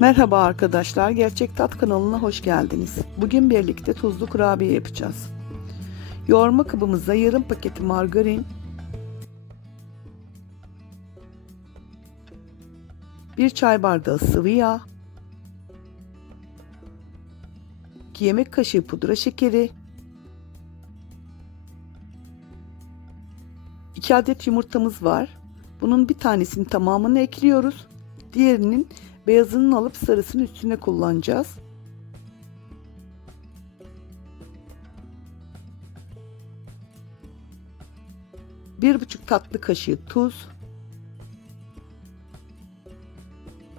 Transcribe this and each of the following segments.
Merhaba arkadaşlar, Gerçek Tat kanalına hoş geldiniz. Bugün birlikte tuzlu kurabiye yapacağız. Yoğurma kabımıza yarım paketi margarin, bir çay bardağı sıvı yağ, 2 yemek kaşığı pudra şekeri, 2 adet yumurtamız var. Bunun bir tanesinin tamamını ekliyoruz. Diğerinin beyazını alıp sarısını üstüne kullanacağız. Bir buçuk tatlı kaşığı tuz,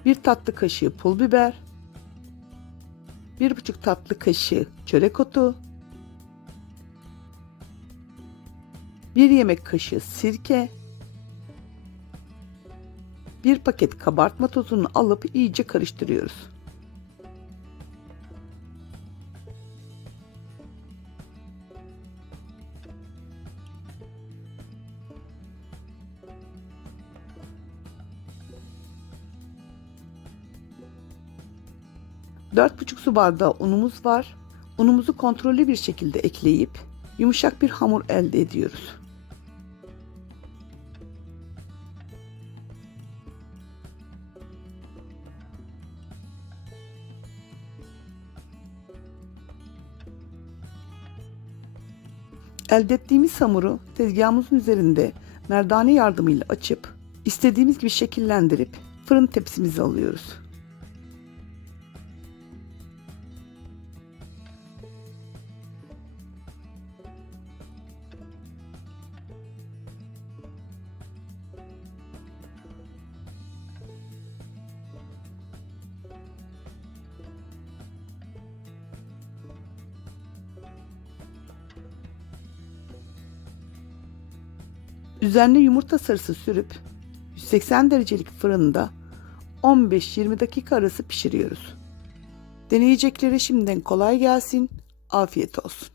bir tatlı kaşığı pul biber, bir buçuk tatlı kaşığı çörek otu, bir yemek kaşığı sirke, bir paket kabartma tozunu alıp iyice karıştırıyoruz. Dört buçuk su bardağı unumuz var. Unumuzu kontrollü bir şekilde ekleyip yumuşak bir hamur elde ediyoruz. Elde ettiğimiz hamuru tezgahımızın üzerinde merdane yardımıyla açıp istediğimiz gibi şekillendirip fırın tepsimize alıyoruz. Üzerine yumurta sarısı sürüp 180 derecelik fırında 15-20 dakika arası pişiriyoruz. Deneyeceklere şimdiden kolay gelsin, afiyet olsun.